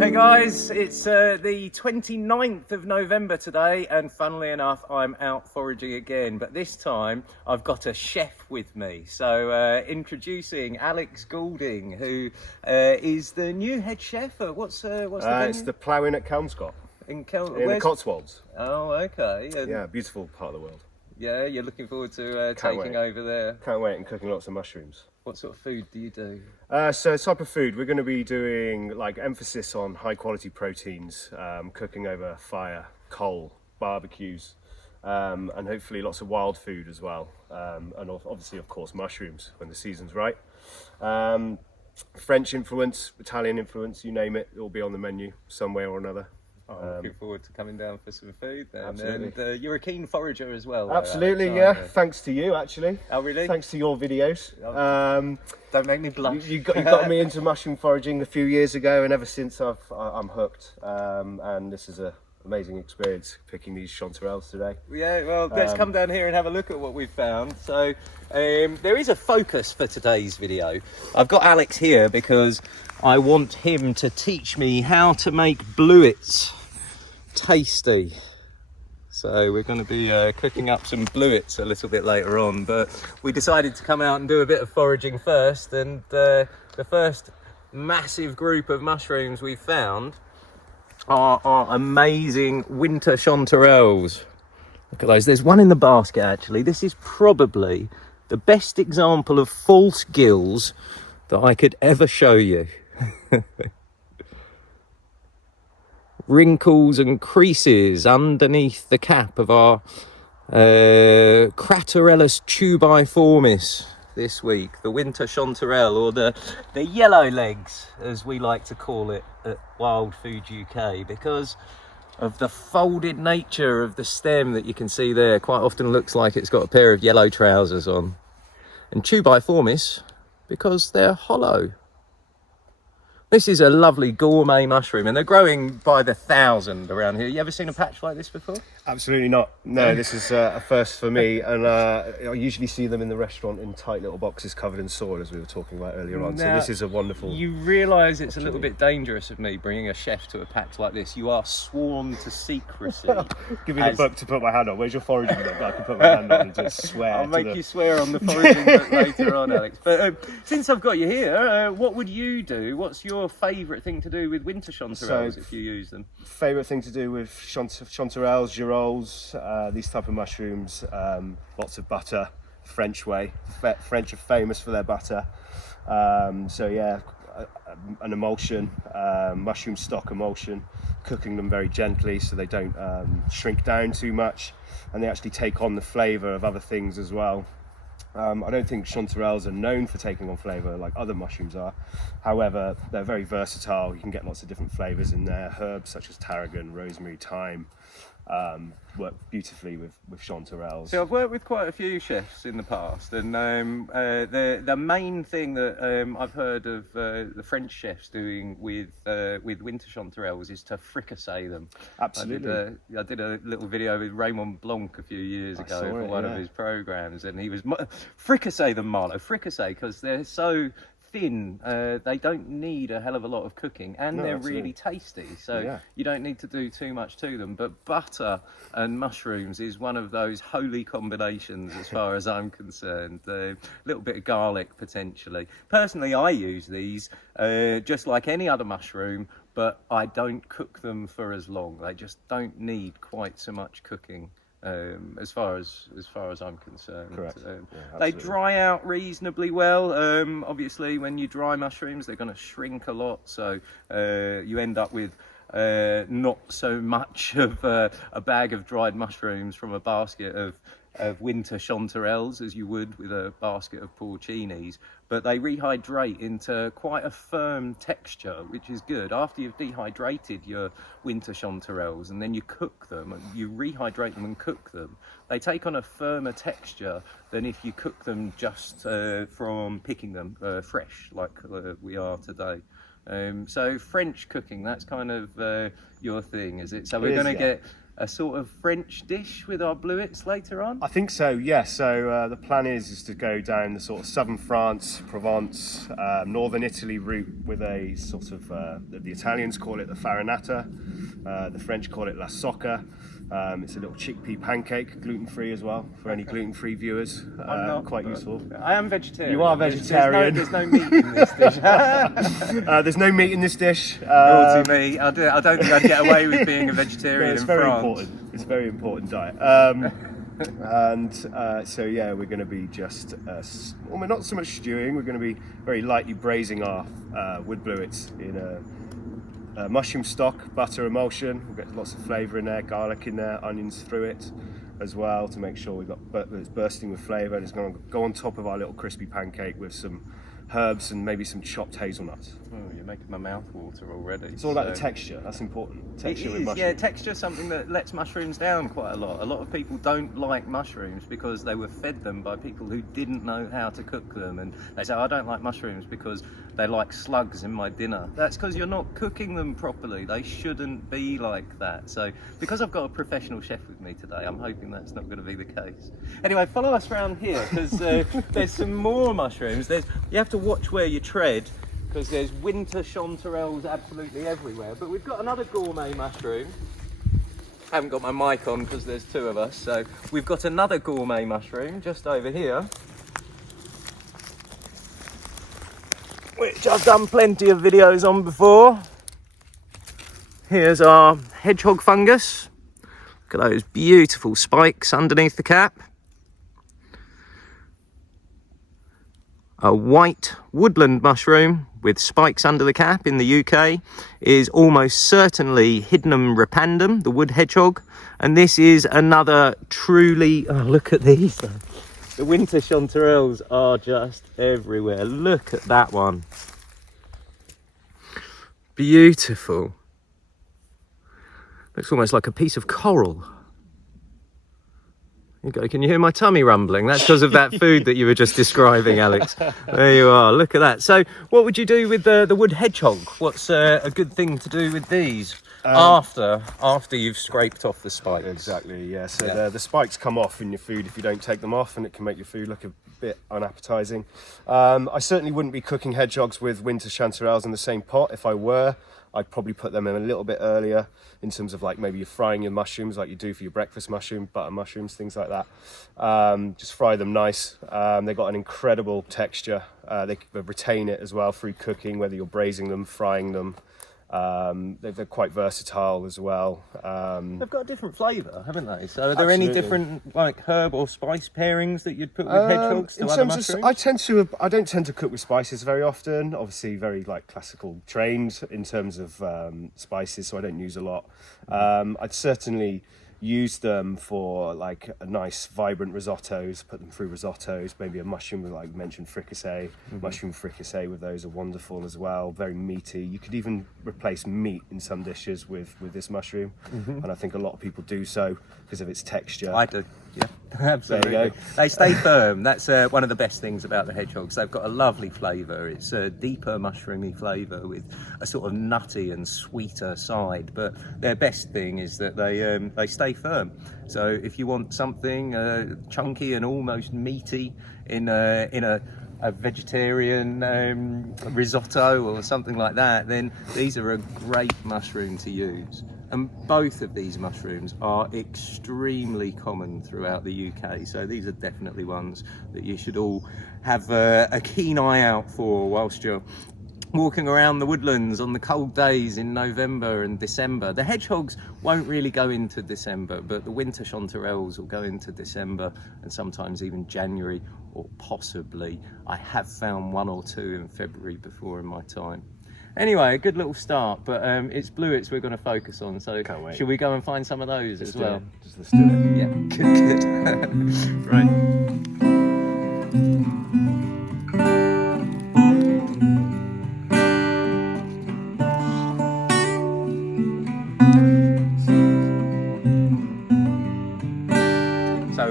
Hey guys, it's the 29th of November today, and funnily enough, I'm out foraging again, but this time I've got a chef with me. So introducing Alex Goulding, who is the new head chef at what's the venue? It's the Plough Inn at Kelmscott in the Cotswolds. Oh, okay. And yeah, beautiful part of the world. yeah, you're looking forward to taking over there. Can't wait, and cooking lots of mushrooms. What sort of food do you do? So type of food, we're going to be doing like emphasis on high quality proteins, cooking over fire, coal, barbecues, and hopefully lots of wild food as well. And obviously, of course, mushrooms when the season's right. French influence, Italian influence, you name it, it'll be on the menu some way or another. I'm looking forward to coming down for some food then. Absolutely. And you're a keen forager as well. Absolutely, Alex, yeah. Thanks to you, actually. Oh, really? Thanks to your videos. Don't make me blush. You got me into mushroom foraging a few years ago, and ever since I'm hooked. And this is an amazing experience picking these chanterelles today. Yeah, well, let's come down here and have a look at what we've found. So there is a focus for today's video. I've got Alex here because I want him to teach me how to make bluets tasty. So we're going to be cooking up some bluets a little bit later on, but we decided to come out and do a bit of foraging first, and the first massive group of mushrooms we found are amazing winter chanterelles. Look at those. There's one in the basket actually. This is probably the best example of false gills that I could ever show you. Wrinkles and creases underneath the cap of our Craterellus tubiformis this week, the winter chanterelle, or the yellow legs as we like to call it at Wild Food UK, because of the folded nature of the stem that you can see there. Quite often looks like it's got a pair of yellow trousers on. And tubiformis because they're hollow. This is a lovely gourmet mushroom, and they're growing by the thousand around here. You ever seen a patch like this before? Absolutely not. No, this is a first for me, and I usually see them in the restaurant in tight little boxes covered in soil, as we were talking about earlier on. Now, so this is a wonderful... You realise it's a little bit dangerous of me bringing a chef to a patch like this. You are sworn to secrecy. Give me the book to put my hand on. Where's your foraging book? I can put my hand on and just swear. I'll make you swear on the foraging book later on, Alex. But since I've got you here, what would you do? What's your favourite thing to do with winter chanterelles if you use them? Favourite thing to do with chanterelles, girolles, these type of mushrooms, lots of butter, French way. French are famous for their butter. So yeah, an emulsion, mushroom stock emulsion, cooking them very gently so they don't shrink down too much, and they actually take on the flavour of other things as well. I don't think chanterelles are known for taking on flavour like other mushrooms are. However, they're very versatile. You can get lots of different flavours in there. Herbs such as tarragon, rosemary, thyme work beautifully with chanterelles. So I've worked with quite a few chefs in the past, and the main thing that I've heard of the French chefs doing with winter chanterelles is to fricassee them. Absolutely. I did a little video with Raymond Blanc a few years ago for one of his programs, and he was fricassee them, Marlo, fricassee, because they're so thin, they don't need a hell of a lot of cooking, and they're really tasty, so you don't need to do too much to them. But butter and mushrooms is one of those holy combinations as far as I'm concerned. A little bit of garlic potentially. Personally, I use these just like any other mushroom, but I don't cook them for as long. They just don't need quite so much cooking. As far as I'm concerned. Correct. They dry out reasonably well. Obviously, when you dry mushrooms, they're going to shrink a lot, so you end up with not so much of a bag of dried mushrooms from a basket of winter chanterelles as you would with a basket of porcinis, but they rehydrate into quite a firm texture, which is good. After you've dehydrated your winter chanterelles and then you cook them, and you rehydrate them and cook them, they take on a firmer texture than if you cook them just from picking them fresh like we are today. So French cooking, that's kind of your thing, is it? So we're going to get a sort of French dish with our bluets later on? I think so, yeah. So the plan is to go down the sort of southern France, Provence, northern Italy route with a sort of, the Italians call it the farinata, the French call it la socca. It's a little chickpea pancake, gluten-free as well, for any gluten-free viewers. I'm not, quite useful. I am vegetarian. You are vegetarian. There's no meat in this dish. There's no meat in this dish. Naughty me. I don't think I'd get away with being a vegetarian it's in very France. important. It's a very important diet. So yeah, we're going to be just, well, we're not so much stewing, we're going to be very lightly braising our wood bluets in a mushroom stock, butter emulsion. We'll get lots of flavour in there, garlic in there, onions through it as well to make sure it's bursting with flavour. And it's going to go on top of our little crispy pancake with some herbs and maybe some chopped hazelnuts. Oh, you're making my mouth water already. It's all about the texture. That's important. Texture with mushrooms. Yeah, texture is something that lets mushrooms down quite a lot. A lot of people don't like mushrooms because they were fed them by people who didn't know how to cook them, and they say, I don't like mushrooms because they like slugs in my dinner. That's because you're not cooking them properly. They shouldn't be like that. So because I've got a professional chef with me today, I'm hoping that's not going to be the case. Anyway, follow us around here because there's some more mushrooms. You have to watch where you tread, because there's winter chanterelles absolutely everywhere. But we've got another gourmet mushroom. I haven't got my mic on because there's two of us. So we've got another gourmet mushroom just over here, which I've done plenty of videos on before. Here's our hedgehog fungus. Look at those beautiful spikes underneath the cap. A white woodland mushroom with spikes under the cap in the UK is almost certainly Hydnum repandum, the wood hedgehog. And this is another truly, oh, look at these. The winter chanterelles are just everywhere. Look at that one. Beautiful. Looks almost like a piece of coral. You go. Can you hear my tummy rumbling? That's because of that food that you were just describing, Alex. There you are. Look at that. So what would you do with the wood hedgehog? What's a good thing to do with these after you've scraped off the spikes? Exactly, yeah. So the spikes come off in your food if you don't take them off, and it can make your food look a bit unappetizing. I certainly wouldn't be cooking hedgehogs with winter chanterelles in the same pot. If I were, I'd probably put them in a little bit earlier in terms of like maybe you're frying your mushrooms like you do for your breakfast mushroom, butter mushrooms, things like that. Just fry them nice. They've got an incredible texture. They retain it as well through cooking, whether you're braising them, frying them. They're quite versatile as well. They've got a different flavour, haven't they? So are there any different like herb or spice pairings that you'd put with hedgehogs to other mushrooms? I don't tend to cook with spices very often. Obviously very like classical trained in terms of spices, so I don't use a lot. I'd certainly use them for like a nice vibrant risottos, put them through risottos, maybe a mushroom, like mentioned, fricassee. Mushroom fricassee with those are wonderful as well, very meaty. You could even replace meat in some dishes with this mushroom, and I think a lot of people do so because of its texture. I do, yeah, absolutely. There you go. They stay firm. That's one of the best things about the hedgehogs. They've got a lovely flavour. It's a deeper mushroomy flavour with a sort of nutty and sweeter side, but their best thing is that they stay firm. So if you want something chunky and almost meaty in a vegetarian risotto or something like that, then these are a great mushroom to use. And both of these mushrooms are extremely common throughout the UK, so these are definitely ones that you should all have a keen eye out for whilst you're walking around the woodlands on the cold days in November and December. The hedgehogs won't really go into December, but the winter chanterelles will go into December and sometimes even January, or possibly, I have found one or two in February before in my time. Anyway, a good little start, but it's bluets we're going to focus on, so should we go and find some of those as well? Let's do it. Yeah, good. Right.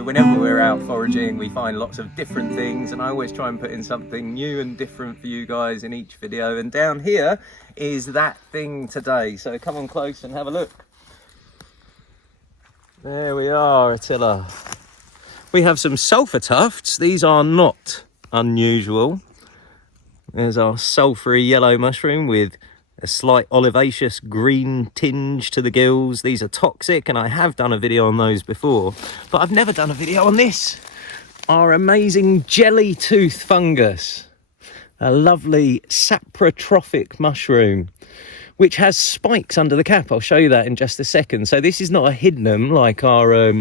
Whenever we're out foraging, we find lots of different things, and I always try and put in something new and different for you guys in each video. And down here is that thing today, so come on close and have a look. There we are, Attila. We have some sulphur tufts. These are not unusual. There's our sulphury yellow mushroom with a slight olivaceous green tinge to the gills. These are toxic, and I have done a video on those before, but I've never done a video on this. Our amazing jelly tooth fungus. A lovely saprotrophic mushroom, which has spikes under the cap. I'll show you that in just a second. So this is not a hydnum like our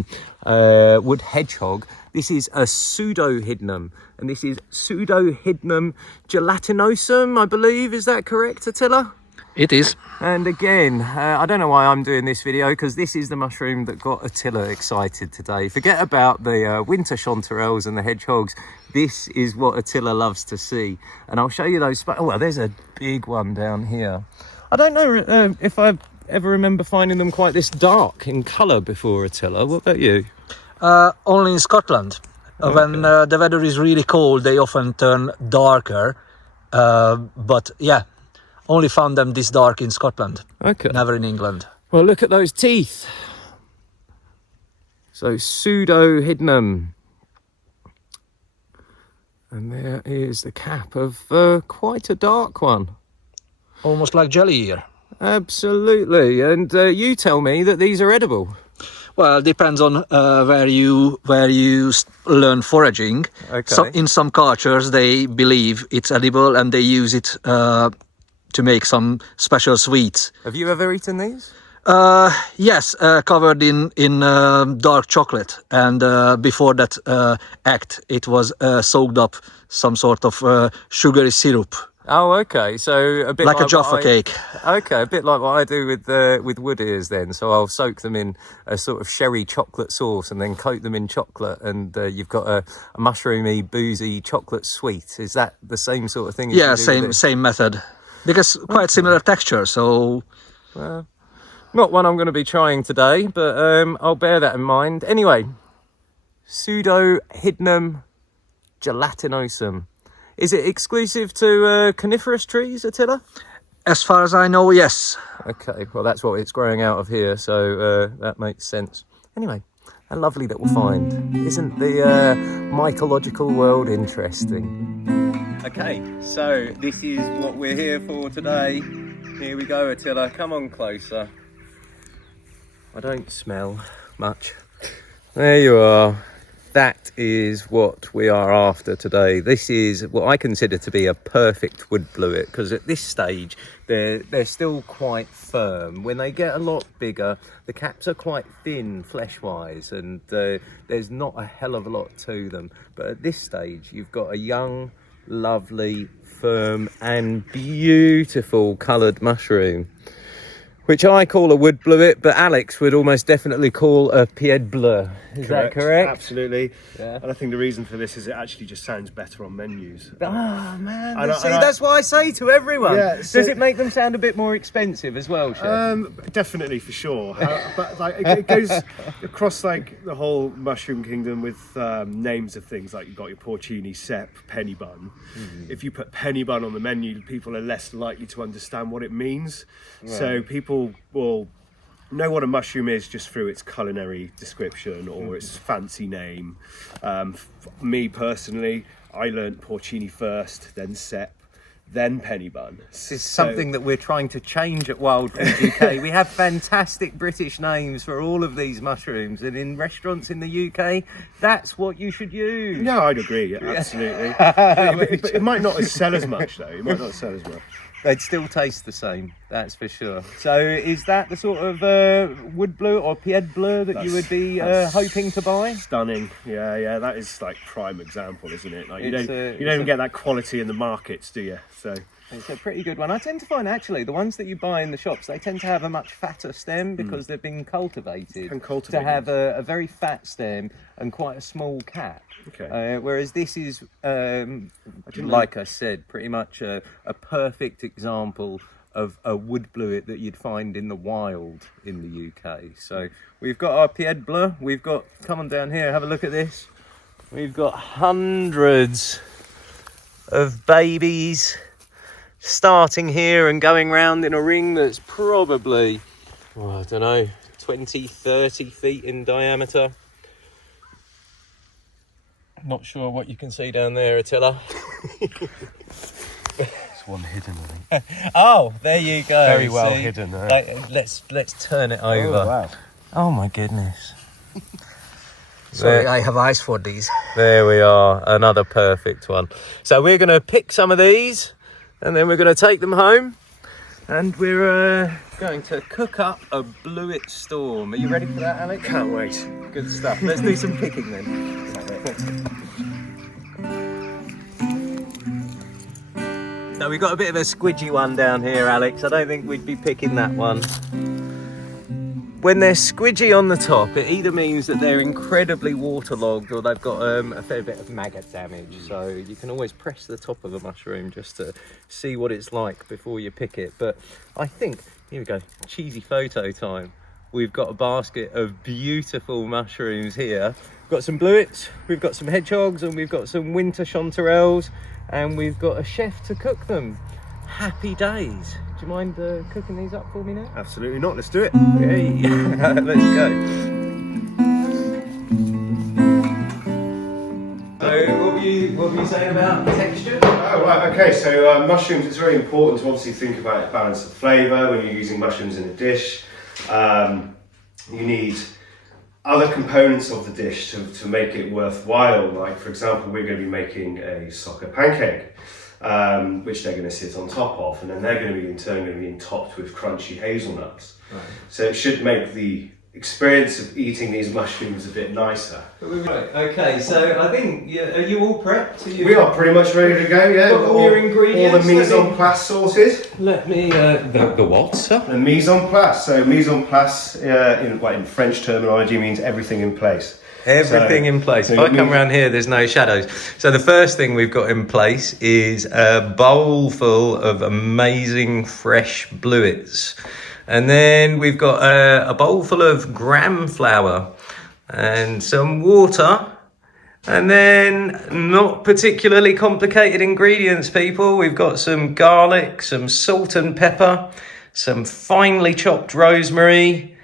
wood hedgehog. This is a pseudohydnum, and this is Pseudohydnum gelatinosum, I believe. Is that correct, Attila? It is. And again, I don't know why I'm doing this video, because this is the mushroom that got Attila excited today. Forget about the winter chanterelles and the hedgehogs. This is what Attila loves to see. And I'll show you those. Oh, well, there's a big one down here. I don't know if I ever remember finding them quite this dark in colour before, Attila. What about you? Only in Scotland. Okay. When the weather is really cold, they often turn darker. But yeah, only found them this dark in Scotland. Okay. Never in England. Well, look at those teeth. So Pseudohydnum. And there is the cap of quite a dark one. Almost like jelly ear. Absolutely. And you tell me that these are edible. Well, it depends on where you learn foraging. Okay. So in some cultures, they believe it's edible and they use it to make some special sweets. Have you ever eaten these? Yes, covered in dark chocolate, and before that act, it was soaked up some sort of sugary syrup, Oh, okay. So a bit like a what Jaffa cake. Okay, a bit like what I do with wood ears then. So I'll soak them in a sort of sherry chocolate sauce and then coat them in chocolate, and you've got a mushroomy, boozy chocolate sweet. Is that the same sort of thing? As Yeah, you do with same method, because quite similar texture. So it? Not one I'm going to be trying today, but I'll bear that in mind. Anyway, Pseudohydnum gelatinosum. Is it exclusive to coniferous trees, Attila? as far as I know, yes. Okay, well, that's what it's growing out of here, so that makes sense. Anyway, a lovely little find. Isn't the mycological world interesting? Okay, so this is what we're here for today. Here we go, Attila. Come on closer. I don't smell much. There you are. That is what we are after today. This is what I consider to be a perfect wood bluet, because at this stage they're still quite firm. When they get a lot bigger, the caps are quite thin flesh-wise, and there's not a hell of a lot to them. But at this stage, you've got a young, lovely, firm and beautiful coloured mushroom, which I call a wood bluet, but Alex would almost definitely call a pied bleu. Is that correct? Absolutely. Yeah. And I think the reason for this is it actually just sounds better on menus. Oh man, See, that's what I say to everyone. Yeah, so- Does it make them sound a bit more expensive as well, Chef? Definitely, for sure. But like it goes across like the whole mushroom kingdom with names of things like you've got your porcini, cep, penny bun. If you put penny bun on the menu, people are less likely to understand what it means. Right. So people will know what a mushroom is just through its culinary description or its fancy name. Me personally, I learnt porcini first, then cep, then penny bun. This is something that we're trying to change at Wild Food UK. We have fantastic British names for all of these mushrooms, and in restaurants in the UK, that's what you should use. No, I'd agree, absolutely. But it might not sell as much though. It might not sell as much. They'd still taste the same, that's for sure. So is that the sort of wood blue or pied bleu that you would be hoping to buy? Stunning, yeah. That is like prime example, isn't it? Like you It's don't even get that quality in the markets, do you? So it's a pretty good one. I tend to find actually the ones that you buy in the shops, they tend to have a much fatter stem because they've been cultivated to have a very fat stem and quite a small cap. Okay. Whereas this is, like I said, pretty much a perfect example of a wood bluet that you'd find in the wild in the UK. So we've got our pied bleu. We've got, come on down here, have a look at this. We've got hundreds of babies starting here and going round in a ring that's probably, I don't know, 20, 30 feet in diameter. Not sure what you can see down there, Attila. It's one hidden, I think. Oh, there you go. Very well See? hidden. Let's turn it over. Oh, wow. Oh my goodness. Sorry, I have eyes for these. There we are, another perfect one. So we're going to pick some of these and then we're going to take them home and we're going to cook up a Bluet storm. Are you ready for that, Alex? Can't wait. Good stuff. Let's do some picking then. So we've got a bit of a squidgy one down here, Alex. I don't think we'd be picking that one. When they're squidgy on the top, it either means that they're incredibly waterlogged or they've got a fair bit of maggot damage. So you can always press the top of a mushroom just to see what it's like before you pick it. But I think, here we go, cheesy photo time. We've got a basket of beautiful mushrooms here. We've got some bluets, we've got some hedgehogs, and we've got some winter chanterelles, and we've got a chef to cook them. Happy days. Do you mind cooking these up for me now? Absolutely not. Let's do it. Hey, let's go. So, what were you saying about texture? Oh, right, okay, so mushrooms, it's very important to obviously think about balance of flavour when you're using mushrooms in a dish. You need other components of the dish to make it worthwhile. Like, for example, we're going to be making a soccer pancake, which they're going to sit on top of, and then they're going to be in turn topped with crunchy hazelnuts. Right. So it should make the experience of eating these mushrooms a bit nicer. Right, okay, so I think, are you all prepped? We are pretty much ready to go, yeah. Got all your ingredients? All the mise en place sorted. Let me, the what, sir? The mise en place. So mise en place, in French terminology, means everything in place. Everything in place. If I come around here, there's no shadows. So the first thing we've got in place is a bowl full of amazing fresh bluets. And then we've got a bowl full of gram flour and some water. And then, not particularly complicated ingredients, people. We've got some garlic, some salt and pepper, some finely chopped rosemary,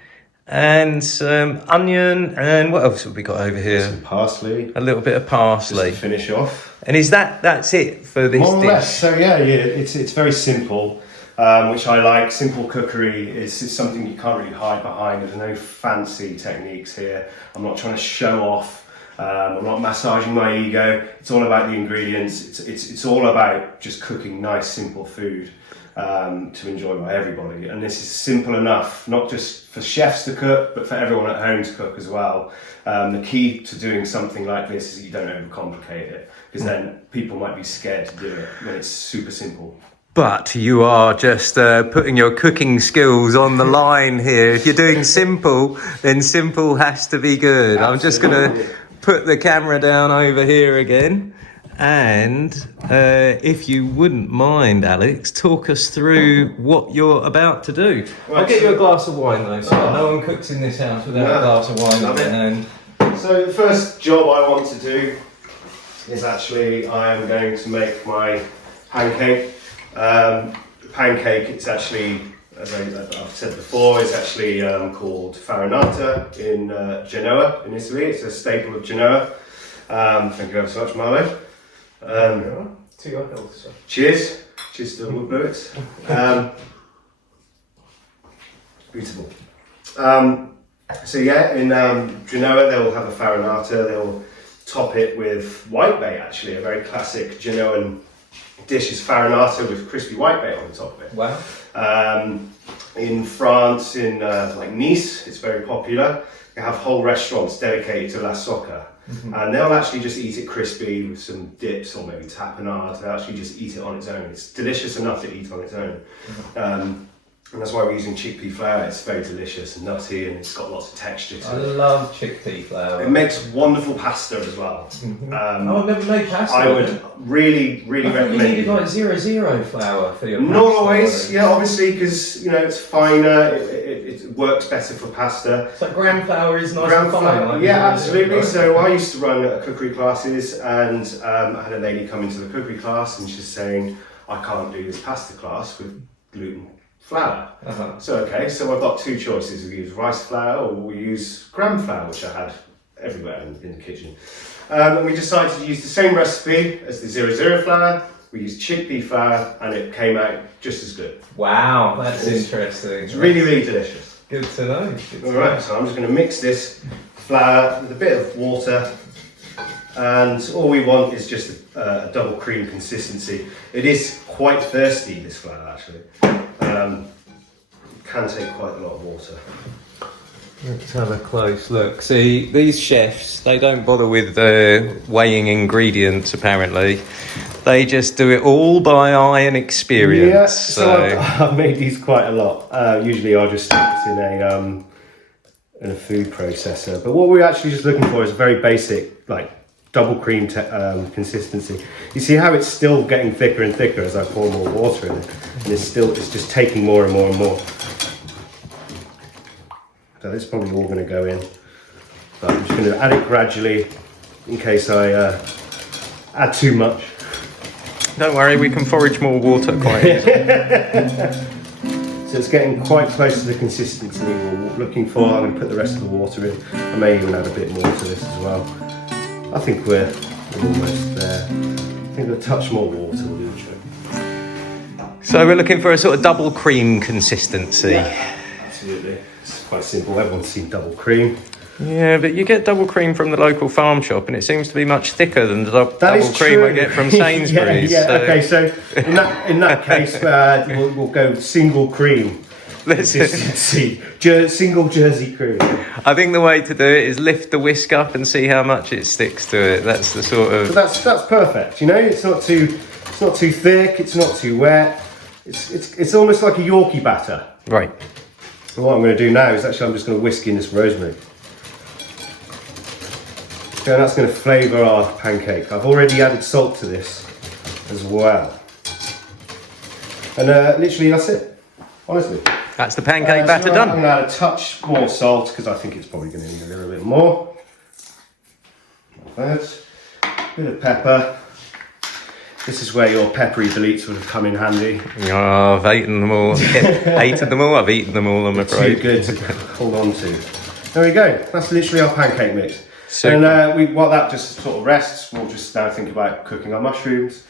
and some onion, and what else have we got over here? Some parsley. A little bit of parsley. Just to finish off. And that's it for this More or dish? less. So yeah, it's very simple, which I like. Simple cookery is something you can't really hide behind. There's no fancy techniques here. I'm not trying to show off. I'm not massaging my ego. It's all about the ingredients. It's all about just cooking nice, simple food to enjoy by everybody. And this is simple enough, not just for chefs to cook, but for everyone at home to cook as well. The key to doing something like this is that you don't overcomplicate it, because then people might be scared to do it when it's super simple. But you are just putting your cooking skills on the line here. If you're doing simple, then simple has to be good. Absolutely. I'm just going to put the camera down over here again. And if you wouldn't mind, Alex, talk us through what you're about to do. Right, I'll get you a glass of wine though, so no one cooks in this house without a glass of wine in their hand. So the first job I want to do is actually I am going to make my pancake. Pancake, it's actually, as I've said before, it's actually called farinata in Genoa in Italy. It's a staple of Genoa. Thank you ever so much, Marlo. To your health, sir. Cheers. Cheers to the wood bluets. Beautiful. So yeah, in Genoa they'll have a farinata. They'll top it with whitebait. Actually, a very classic Genoan dish is farinata with crispy whitebait on the top of it. Wow. In France, in like Nice, it's very popular. They have whole restaurants dedicated to la soca. Mm-hmm. And they'll actually just eat it crispy with some dips or maybe tapenade. They'll actually just eat it on its own. It's delicious enough to eat on its own. Mm-hmm. And that's why we're using chickpea flour. It's very delicious and nutty, and it's got lots of texture to it. I love chickpea flour. It makes wonderful pasta as well. Mm-hmm. I've never made pasta. I would really recommend. You needed like 00 flour for your pasta. Not always, yeah, obviously, because it's finer. It works better for pasta. So gram flour is nice and fine. Like yeah, absolutely. So I used to run cookery classes, and I had a lady come into the cookery class, and she's saying, "I can't do this pasta class with gluten flour. So okay, so I've got two choices. We use rice flour or we use gram flour, which I had everywhere in the kitchen. And we decided to use the same recipe as the 00 flour. We used chickpea flour and it came out just as good. Wow, that's interesting. It's really, really delicious. Good to know. Alright, so I'm just going to mix this flour with a bit of water, and all we want is just a double cream consistency. It is quite thirsty, this flour actually. It can take quite a lot of water. Let's have a close look. See, these chefs, they don't bother with weighing ingredients apparently. They just do it all by eye and experience. Yeah, so I've made these quite a lot. Usually I'll just stick it in a food processor. But what we're actually just looking for is a very basic, like double cream consistency. You see how it's still getting thicker and thicker as I pour more water in it, and it's just taking more and more and more. So this is probably all going to go in, but I'm just going to add it gradually in case I add too much. Don't worry, we can forage more water quite easily. So it's getting quite close to the consistency we're looking for. I'm going to put the rest of the water in. I may even add a bit more to this as well. I think we're almost there. I think a touch more water will do the trick. So we're looking for a sort of double cream consistency. Yeah, absolutely. It's quite simple. Everyone's seen double cream. Yeah, but you get double cream from the local farm shop and it seems to be much thicker than the double cream I get from Sainsbury's. Yeah. Okay, so in that case, we'll go single cream consistency. Single Jersey cream. I think the way to do it is lift the whisk up and see how much it sticks to it. That's the sort of... But that's perfect, you know? It's not too thick, it's not too wet. It's almost like a Yorkie batter. Right. And what I'm going to do now is actually I'm just going to whisk in this rosemary. Okay, and that's going to flavour our pancake. I've already added salt to this as well. And literally that's it, honestly. That's the pancake batter done. I'm going to add a touch more salt because I think it's probably going to need a little bit more. Like that. Bit of pepper. This is where your peppery deletes would have come in handy. Oh, I've eaten them all. Hated them all, I've eaten them all, I'm afraid. Too good to hold on to. There we go. That's literally our pancake mix. Super. And while that just sort of rests, we'll just now think about cooking our mushrooms.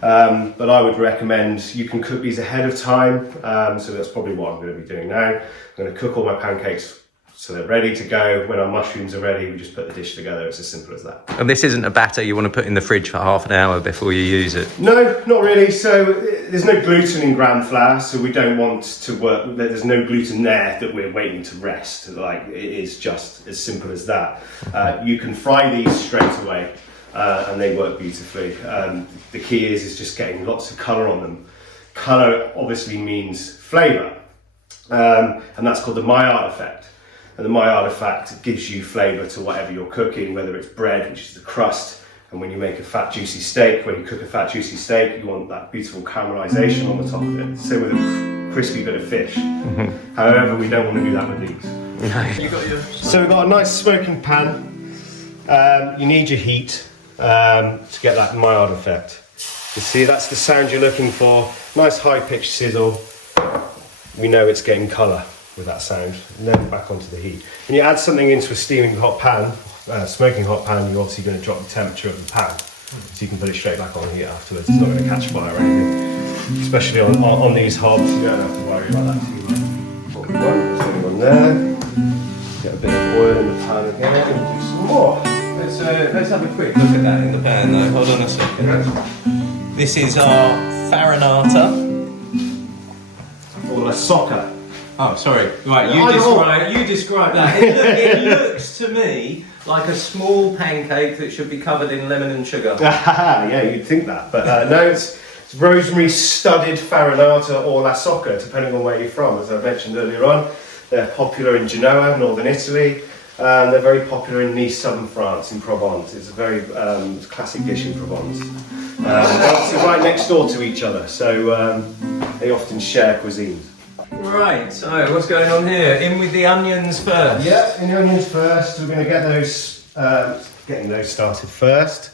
But I would recommend you can cook these ahead of time. So that's probably what I'm going to be doing now. I'm going to cook all my pancakes so they're ready to go. When our mushrooms are ready, we just put the dish together. It's as simple as that. And this isn't a batter you want to put in the fridge for half an hour before you use it? No, not really. So there's no gluten in gram flour, so we don't want to work. There's no gluten there that we're waiting to rest. Like, it is just as simple as that. You can fry these straight away, and they work beautifully. The key is just getting lots of colour on them. Colour obviously means flavour, and that's called the Maillard effect. And the Maillard effect gives you flavour to whatever you're cooking, whether it's bread, which is the crust, and when you make a fat juicy steak, when you cook a fat juicy steak, you want that beautiful caramelisation on the top of it. Same with a crispy bit of fish. Mm-hmm. However, we don't want to do that with these. So we've got a nice smoking pan. You need your heat to get that Maillard effect. You see, that's the sound you're looking for. Nice high-pitched sizzle. We know it's getting colour with that sound, and then back onto the heat. When you add something into a steaming hot pan, smoking hot pan, you're obviously going to drop the temperature of the pan, so you can put it straight back on heat afterwards. It's not going to catch fire or anything, especially on these hobs. You don't have to worry about that too much. What we want, there's only one there. Get a bit of oil in the pan again, and do some more. Let's have a quick look at that in the pan though. Hold on a second. This is our farinata. Or a soccer. Oh, sorry. Right, you describe that. It looks to me like a small pancake that should be covered in lemon and sugar. Yeah, you'd think that, but no, it's rosemary studded farinata or la socca, depending on where you're from. As I mentioned earlier on, they're popular in Genoa, northern Italy, and they're very popular in Nice, southern France, in Provence. It's a very classic dish in Provence. They're obviously right next door to each other, so they often share cuisines. Right, so what's going on here? In with the onions first. Yeah, in the onions first. We're going to get those, getting those started first.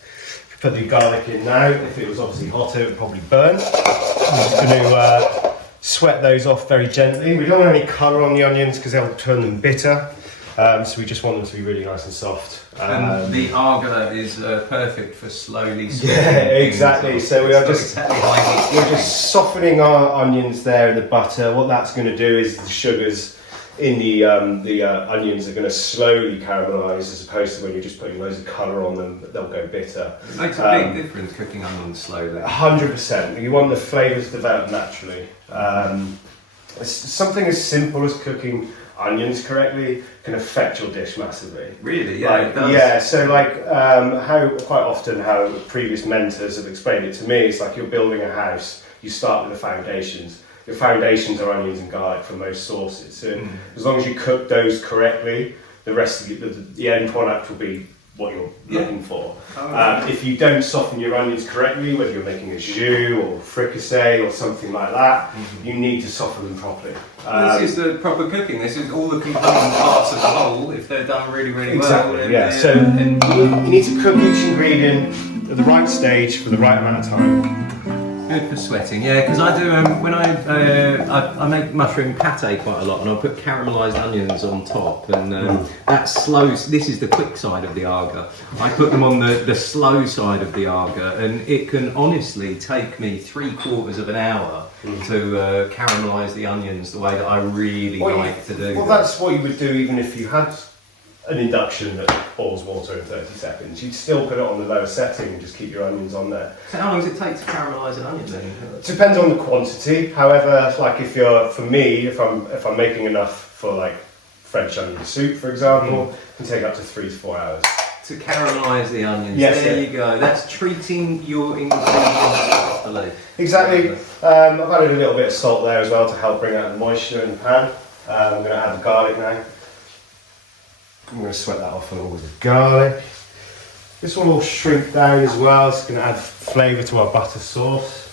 Put the garlic in now. If it was obviously hotter, it would probably burn. I'm just going to sweat those off very gently. We don't want any colour on the onions because they'll turn them bitter. So we just want them to be really nice and soft. And the arga is perfect for slowly. Yeah, exactly. So we are just we're just softening our onions there in the butter. What that's going to do is the sugars in the onions are going to slowly caramelise, as opposed to when you're just putting loads of colour on them, they'll go bitter. It makes a big difference cooking onions slowly. 100%. You want the flavours to develop naturally. Something as simple as cooking onions correctly can affect your dish massively. Really? Yeah, Like, it does. yeah, so like how previous mentors have explained it to me, it's like you're building a house, you start with the foundations. Your foundations are onions and garlic for most sauces. So as long as you cook those correctly, the rest of the end product will be what you're looking for. If you don't soften your onions correctly, whether you're making a jus or fricassee or something like that, you need to soften them properly. This is the proper cooking. This is all the component parts of the whole, if they're done really, really Exactly, well. yeah. So you need to cook each ingredient at the right stage for the right amount of time. Good for sweating, yeah, because I do, when I make mushroom pate quite a lot, and I put caramelised onions on top, and that slows, this is the quick side of the arga. I put them on the slow side of the arga, and it can honestly take me 3/4 of an hour to caramelise the onions the way that I really like to do. Well, that's what you would do even if you had an induction that boils water in 30 seconds. You'd still put it on the lower setting and just keep your onions on there. So how long does it take to caramelise an onion then? It depends on the quantity. However, like for me, if I'm making enough for like French onion soup, for example, it can take up to 3 to 4 hours. To caramelise the onions, Yes, there yeah. you go. That's treating your ingredients properly. Exactly. I've added a little bit of salt there as well to help bring out the moisture in the pan. I'm going to add the garlic now. I'm going to sweat that off a little with the garlic. This one will shrink down as well. It's going to add flavour to our butter sauce.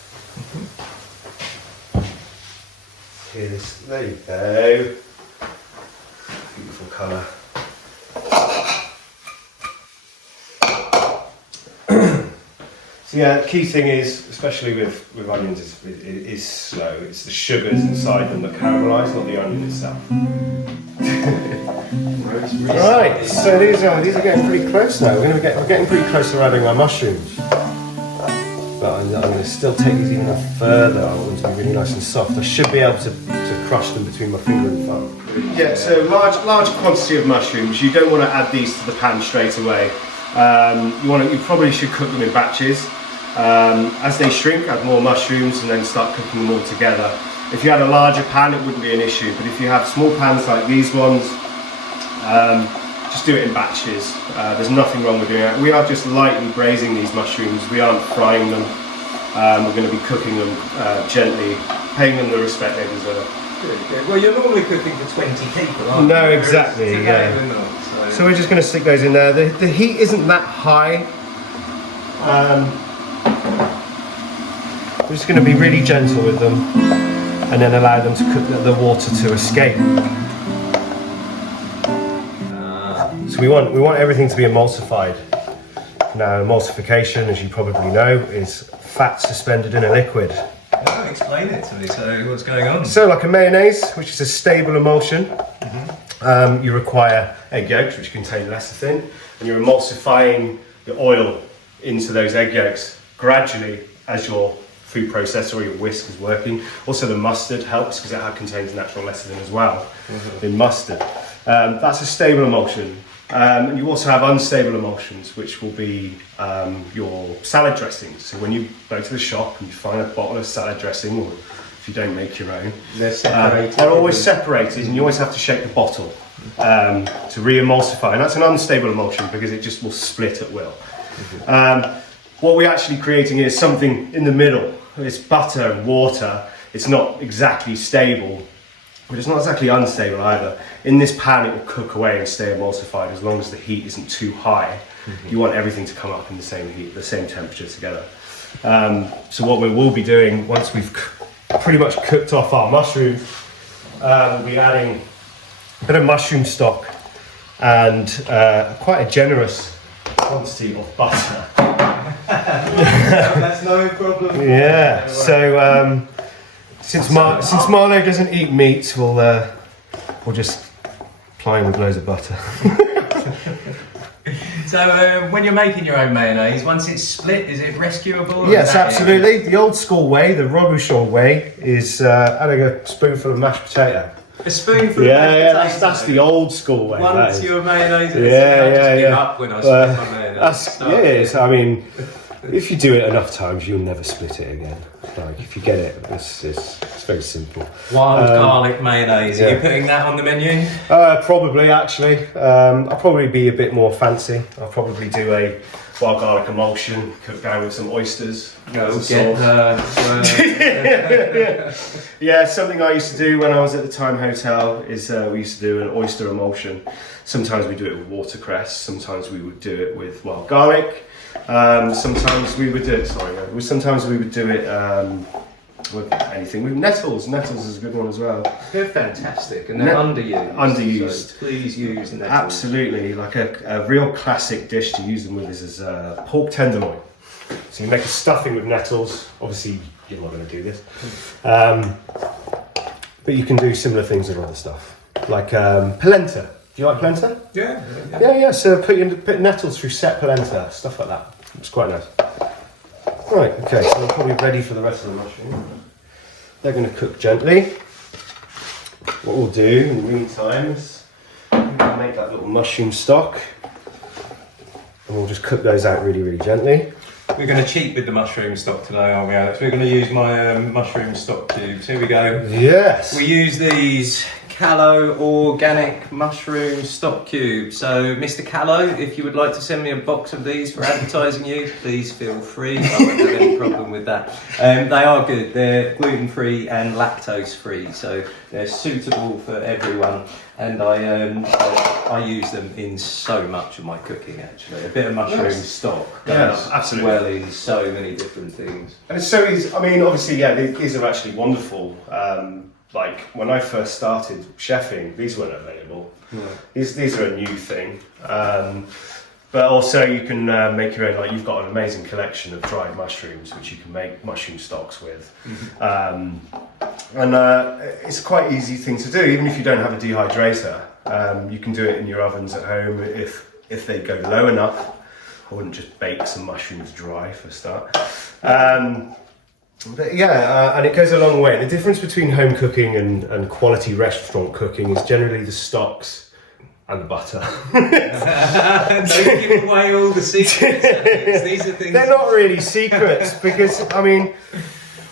There you go. Beautiful colour. So yeah, the key thing is, especially with onions, is slow. It's the sugars inside them that caramelise, not the onion itself. Right, so these are getting pretty close now. We're getting pretty close to adding our mushrooms. But I'm going to still take these even further. I want them to be really nice and soft. I should be able to crush them between my finger and thumb. Yeah, so large quantity of mushrooms. You don't want to add these to the pan straight away. You probably should cook them in batches. As they shrink, add more mushrooms and then start cooking them all together. If you had a larger pan, it wouldn't be an issue, but if you have small pans like these ones, just do it in batches. There's nothing wrong with doing that. We are just lightly braising these mushrooms. We aren't frying them. We're going to be cooking them gently, paying them the respect they deserve. Good. Well, you're normally cooking for 20 people, aren't you? No, exactly, Today yeah. we're not, So we're just going to stick those in there. The heat isn't that high. We're just going to be really gentle with them and then allow them to cook the water to escape. So we want everything to be emulsified. Now, emulsification, as you probably know, is fat suspended in a liquid. Oh, explain it to me. So what's going on? So like a mayonnaise, which is a stable emulsion, you require egg yolks, which contain lecithin, and you're emulsifying the oil into those egg yolks gradually as your food processor or your whisk is working. Also the mustard helps because it contains natural lecithin as well in mustard. That's a stable emulsion. And you also have unstable emulsions, which will be your salad dressings. So when you go to the shop and you find a bottle of salad dressing, or if you don't make your own, They're separated. they're always separated, and you always have to shake the bottle to re-emulsify. And that's an unstable emulsion because it just will split at will. What we're actually creating is something in the middle. It's butter and water. It's not exactly stable, but it's not exactly unstable either. In this pan, it will cook away and stay emulsified as long as the heat isn't too high. You want everything to come up in the same heat, the same temperature together. So what we will be doing once we've pretty much cooked off our mushrooms, we'll be adding a bit of mushroom stock and quite a generous quantity of butter. That's no problem. Yeah, Since Marlo doesn't eat meat, we'll just ply him with loads of butter. So when you're making your own mayonnaise, once it's split, is it rescuable? Yes, absolutely. The old school way, the Robuchon way, is adding a spoonful of mashed potato. A spoonful of Yeah, mashed potato. that's the old school way. that Once is. your mayonnaise, I Yeah, just give yeah. up when I split my mayonnaise. Yes, I mean, if you do it enough times, you'll never split it again. Like, if you get it, it's very simple. Wild garlic mayonnaise. Are yeah. you putting that on the menu? Probably, actually. I'll probably be a bit more fancy. I'll probably do a wild garlic emulsion, cooked down with some oysters. as a sauce. Yeah, something I used to do when I was at the Time Hotel is we used to do an oyster emulsion. Sometimes we do it with watercress, sometimes we would do it with wild garlic. Sometimes we would do it, sometimes we would do it with anything. With nettles. Nettles is a good one as well. They're fantastic and they're underused. Underused. So please use nettles. Absolutely, like a real classic dish to use them with is pork tenderloin. So you make a stuffing with nettles. Obviously, you're not going to do this, but you can do similar things with other stuff, like polenta. Do you like polenta? Yeah. So put nettles through set polenta, stuff like that. It's quite nice. Right. Okay. So we're probably ready for the rest of the mushroom. They're going to cook gently. What we'll do in the meantime is we'll make that little mushroom stock, and we'll just cook those out really, really gently. We're going to cheat with the mushroom stock today, aren't we, Alex? We're going to use my mushroom stock cubes. Here we go. Yes. We use these Callow organic mushroom stock cubes. So, Mr. Callow, if you would like to send me a box of these for advertising you, please feel free. I won't have any problem with that. They are good. They're gluten-free and lactose-free, so they're suitable for everyone. And I use them in so much of my cooking, actually. A bit of mushroom stock goes absolutely well in so many different things. And it's so easy. I mean, obviously, yeah, these are actually wonderful. Like when I first started chefing, these weren't available. Yeah. These are a new thing. But also you can make your own, like you've got an amazing collection of dried mushrooms which you can make mushroom stocks with. It's quite an easy thing to do, even if you don't have a dehydrator. You can do it in your ovens at home if they go low enough. I wouldn't just bake some mushrooms dry for a start. But yeah, and it goes a long way. The difference between home cooking and quality restaurant cooking is generally the stocks and the butter. Don't give away all the secrets. These are things. They're not really secrets because, I mean,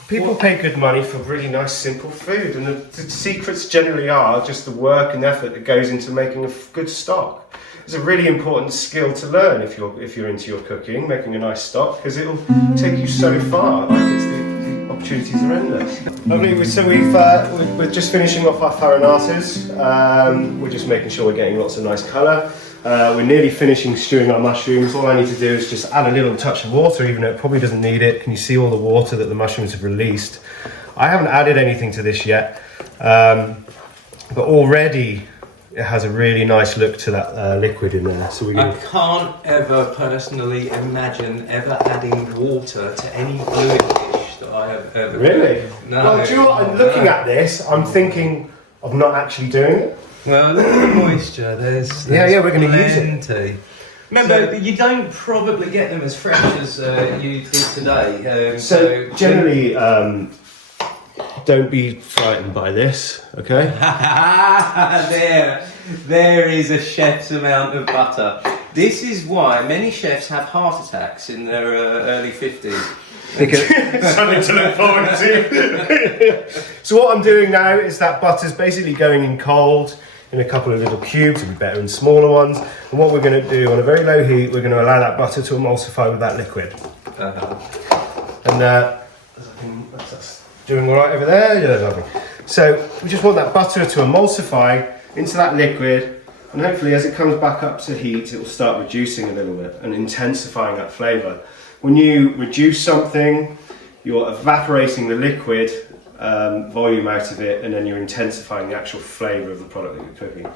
people pay good money for really nice, simple food, and the secrets generally are just the work and effort that goes into making a good stock. It's a really important skill to learn if you're into your cooking, making a nice stock, because it'll take you so far. Like the opportunities are endless. Lovely. So we're just finishing off our farinatas. We're just making sure we're getting lots of nice colour. We're nearly finishing stewing our mushrooms. All I need to do is just add a little touch of water, even though it probably doesn't need it. Can you see all the water that the mushrooms have released? I haven't added anything to this yet, but already it has a really nice look to that liquid in there. So I can't ever personally imagine ever adding water to any fluid dish that I have ever Really? cooked. No. Well, do you know what? I'm looking at this, I'm thinking of not actually doing it. Well, look at the moisture. There's Yeah, we're going to use it. plenty. Remember, you don't probably get them as fresh as you did today. So generally, don't be frightened by this, okay? there is a chef's amount of butter. This is why many chefs have heart attacks in their early 50s. Because Something to look forward to. So what I'm doing now is that butter's basically going in cold in a couple of little cubes. It'll be better in smaller ones. And what we're going to do on a very low heat, we're going to allow that butter to emulsify with that liquid. And that's doing all right over there. Yeah, lovely. So we just want that butter to emulsify into that liquid, and hopefully as it comes back up to heat, it will start reducing a little bit and intensifying that flavour. When you reduce something, you're evaporating the liquid volume out of it, and then you're intensifying the actual flavour of the product that you're cooking.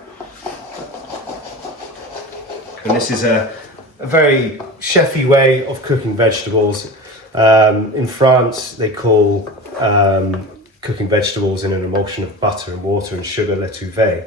And this is a very chefy way of cooking vegetables. In France, they call cooking vegetables in an emulsion of butter and water and sugar, l'étouffée.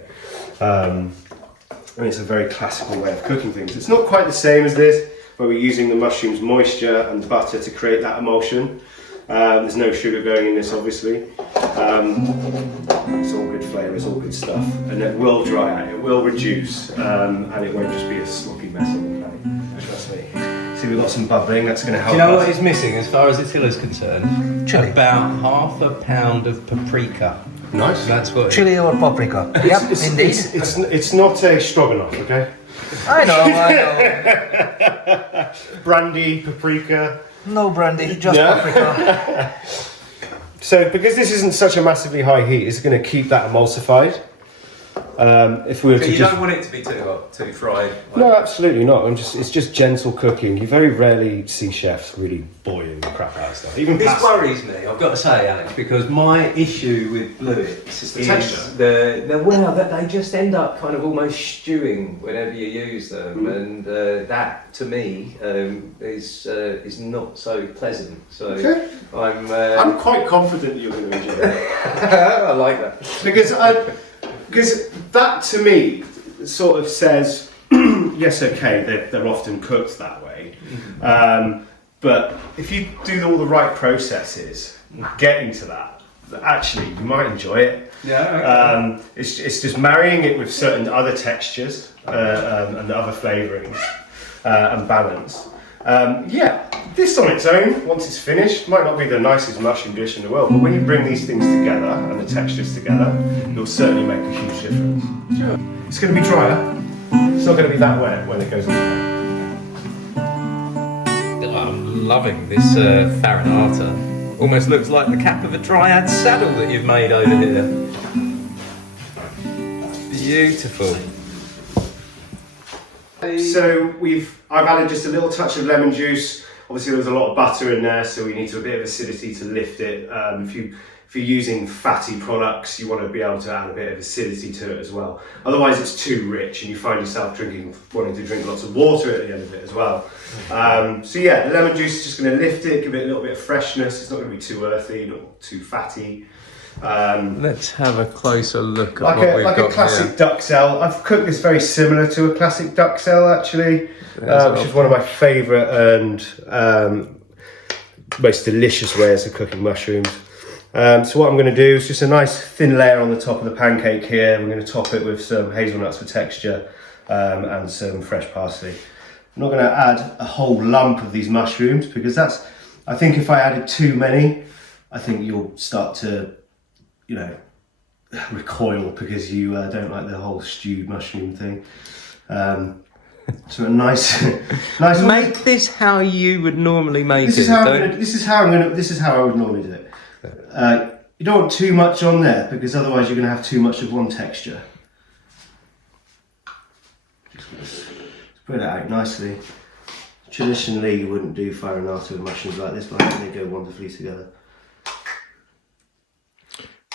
And it's a very classical way of cooking things. It's not quite the same as this, where we're using the mushroom's moisture and butter to create that emulsion. There's no sugar going in this, obviously. It's all good flavour, it's all good stuff. And it will dry out, it will reduce, and it won't just be a sloppy mess on the plate. Trust me. See, we've got some bubbling, that's going to help Do you know us. what is missing as far as Attila's concerned? Chili. About half a pound of paprika. Nice. That's what. Chili or paprika? Yep, indeed. It's not a stroganoff, okay? I know. Brandy, paprika. No brandy, just Yeah. paprika. So, because this isn't such a massively high heat, it's going to keep that emulsified. If we were But to you just... don't want it to be too hot, too fried. No, absolutely not. It's just gentle cooking. You very rarely see chefs really boiling the crap out of stuff. Even This pasta. worries me, I've got to say, Alex, because my issue with bluets is the texture. that they just end up kind of almost stewing whenever you use them, and that to me is not so pleasant. So Okay. I'm quite confident you're going to enjoy it. I like that. Because that to me sort of says, yes, okay, they're often cooked that way, but if you do all the right processes getting to that, actually you might enjoy it. Yeah. It's just marrying it with certain other textures and other flavourings and balance. This on its own, once it's finished, might not be the nicest mushroom dish in the world, but when you bring these things together and the textures together, it'll certainly make a huge difference. Sure. It's going to be drier. It's not going to be that wet when it goes on the plate. I'm loving this farinata. Almost looks like the cap of a dryad saddle that you've made over here. Beautiful. So I've added just a little touch of lemon juice. Obviously, there was a lot of butter in there, so we need a bit of acidity to lift it. If you're using fatty products, you want to be able to add a bit of acidity to it as well. Otherwise, it's too rich, and you find yourself wanting to drink lots of water at the end of it as well. So yeah, the lemon juice is just going to lift it, give it a little bit of freshness. It's not going to be too earthy, not too fatty. Let's have a closer look at Like what we've got a classic here. duxelle. I've cooked this very similar to a classic duxelle actually, which is one of my favourite and most delicious ways of cooking mushrooms. So what I'm going to do is just a nice thin layer on the top of the pancake here. We're going to top it with some hazelnuts for texture and some fresh parsley. I'm not going to add a whole lump of these mushrooms because I think if I added too many, I think you'll start to recoil because you don't like the whole stewed mushroom thing. So a nice. Make this how you would normally make This it. is how I would normally do it. You don't want too much on there because otherwise you're going to have too much of one texture. Just spread it out nicely. Traditionally, you wouldn't do farinata with mushrooms like this, but I think they go wonderfully together.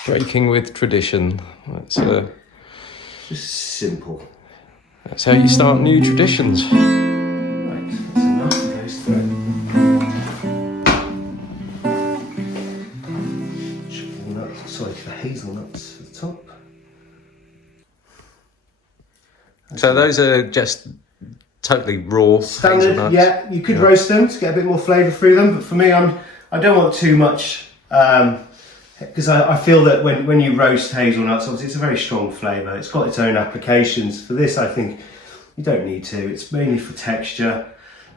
Breaking with tradition. That's Just simple. how you start new traditions. Right, that's enough of those through. The hazelnuts at the top. So those are just totally raw Standard, hazelnuts. yeah. You could roast them to get a bit more flavour through them, but for me, I don't want too much because I feel that when you roast hazelnuts, obviously it's a very strong flavour. It's got its own applications. For this, I think you don't need to. It's mainly for texture.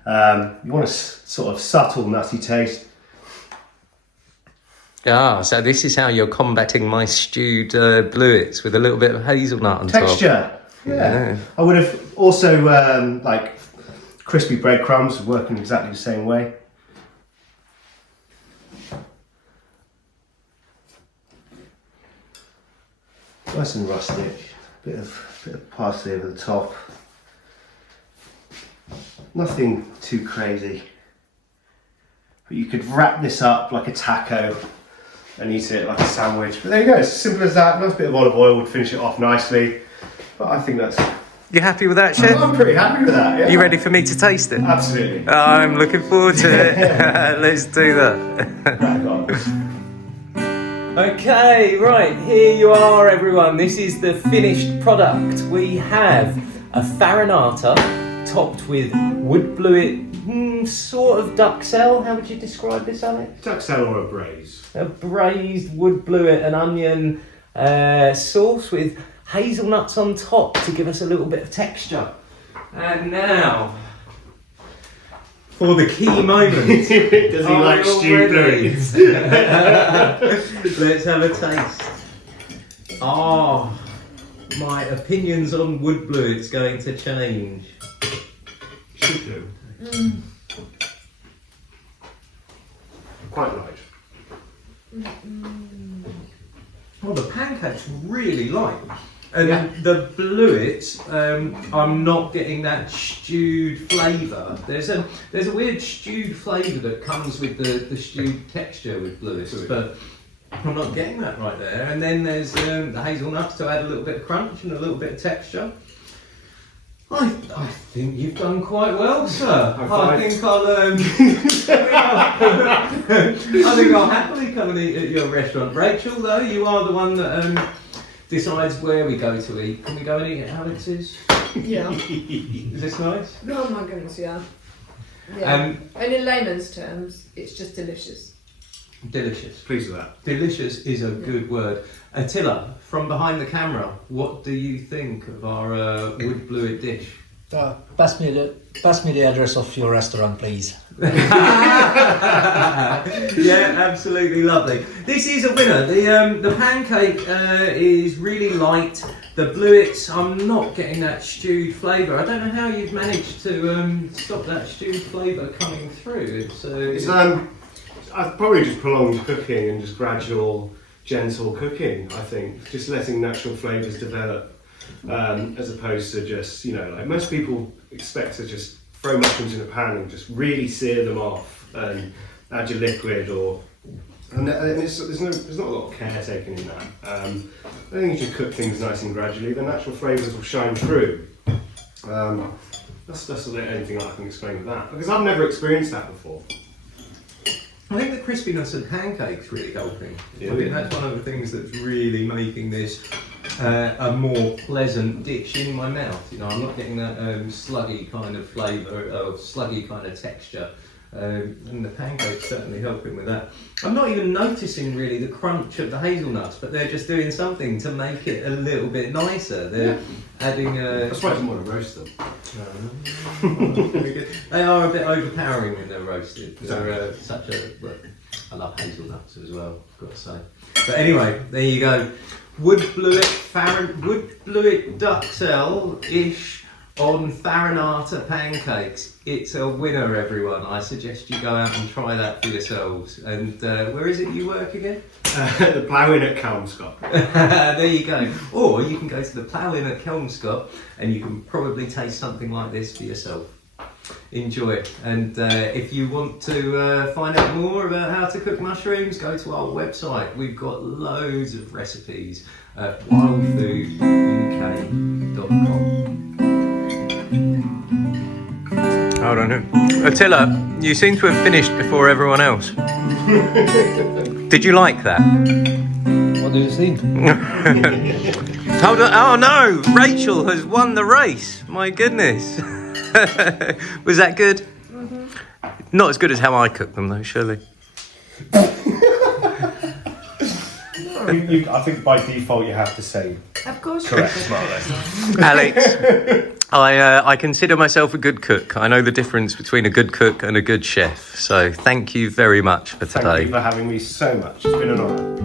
You want a sort of subtle nutty taste. Ah, so this is how you're combating my stewed bluets with a little bit of hazelnut on top. Texture. Yeah. I would have also like crispy breadcrumbs working exactly the same way. Nice and rustic. Bit of parsley over the top. Nothing too crazy. But you could wrap this up like a taco and eat it like a sandwich. But there you go, it's as simple as that. Nice bit of olive oil would finish it off nicely. But I think that's... You happy with that, Chef? I'm pretty happy with that, yeah. You ready for me to taste it? Absolutely. I'm looking forward to it. Let's do that. Crack on. Okay, right, here you are everyone. This is the finished product. We have a farinata topped with wood bluet, sort of duxelle. How would you describe this, Alex? Duxelle or a braise. A braised wood bluet and onion sauce with hazelnuts on top to give us a little bit of texture. And now, for the key moment. Does he like stewed bluets? Let's have a taste. Oh, my opinions on wood bluet's going to change. Should do. Quite right. Oh, the pancake's really light. And the bluet, I'm not getting that stewed flavour. There's a weird stewed flavour that comes with the stewed texture with bluets, but I'm not getting that right there. And then there's the hazelnuts to add a little bit of crunch and a little bit of texture. I think you've done quite well, sir. I think I'll happily come and eat at your restaurant. Rachel, though, you are the one that decides where we go to eat. Can we go and eat at Alex's? Yeah. Is this nice? Oh my goodness, yeah. Yeah. And in layman's terms, it's just delicious. Delicious. Pleased with that. Delicious is a good word. Attila, from behind the camera, what do you think of our wood bluet dish? Pass me the address of your restaurant, please. Yeah, absolutely lovely. This is a winner. The pancake is really light. The bluets, I'm not getting that stewed flavour. I don't know how you've managed to stop that stewed flavour coming through. I've probably just prolonged cooking and just gradual, gentle cooking. I think just letting natural flavours develop, as opposed to just like most people expect to just throw mushrooms in a pan and just really sear them off and add your liquid there's not a lot of care taken in that. I think you should cook things nice and gradually. The natural flavours will shine through. That's the only thing I can explain with that, because I've never experienced that before. I think the crispiness of pancakes really helping. I think that's one of the things that's really making this a more pleasant dish in my mouth. I'm not getting that sluggy kind of flavour or sluggy kind of texture. And the pancake's certainly helping with that. I'm not even noticing really the crunch of the hazelnuts, but they're just doing something to make it a little bit nicer. They're adding That's why I didn't want to roast them. They are a bit overpowering when they're roasted. They're I love hazelnuts as well, I've got to say. But anyway, there you go. Wood bluet duxelle-ish on farinata pancakes. It's a winner, everyone. I suggest you go out and try that for yourselves. And where is it you work again? The Plough Inn at Kelmscott. There you go. Or you can go to the Plough Inn at Kelmscott and you can probably taste something like this for yourself. Enjoy it. And if you want to find out more about how to cook mushrooms, go to our website. We've got loads of recipes at wildfooduk.com. Hold on. Attila, you seem to have finished before everyone else. Did you like that? What do you think? Hold on. Oh no! Rachel has won the race. My goodness. Was that good? Mm-hmm. Not as good as how I cook them though, surely. I think by default you have to say Of course. correct, Marlo. Alex, I consider myself a good cook. I know the difference between a good cook and a good chef. So thank you very much for today. Thank you for having me so much. It's been an honour.